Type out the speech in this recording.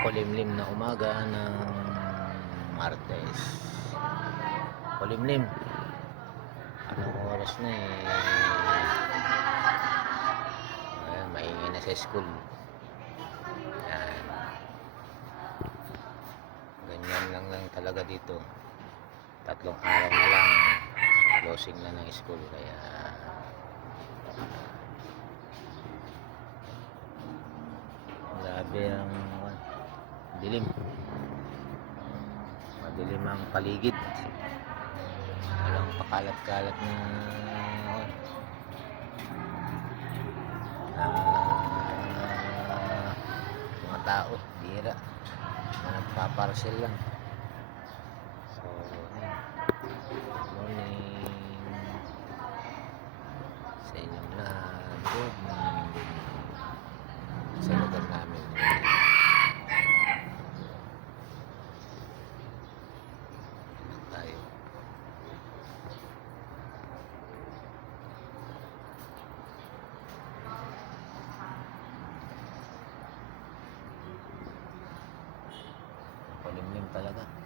Makulimlim na umaga ng Martes. Kulimlim. Anong oras na Ayan, maingay na sa school. Ayan. Ganyan lang talaga dito. 3 araw na lang closing na ng school, kaya grabe ang dilim. Madilim ang paligid. Walang pakalat-kalat na mga tao, bihira na nagpaparcel lang. So, good morning sa inyong lahat. Good morning sa lugar namin. Tayo. Kulimlim talaga.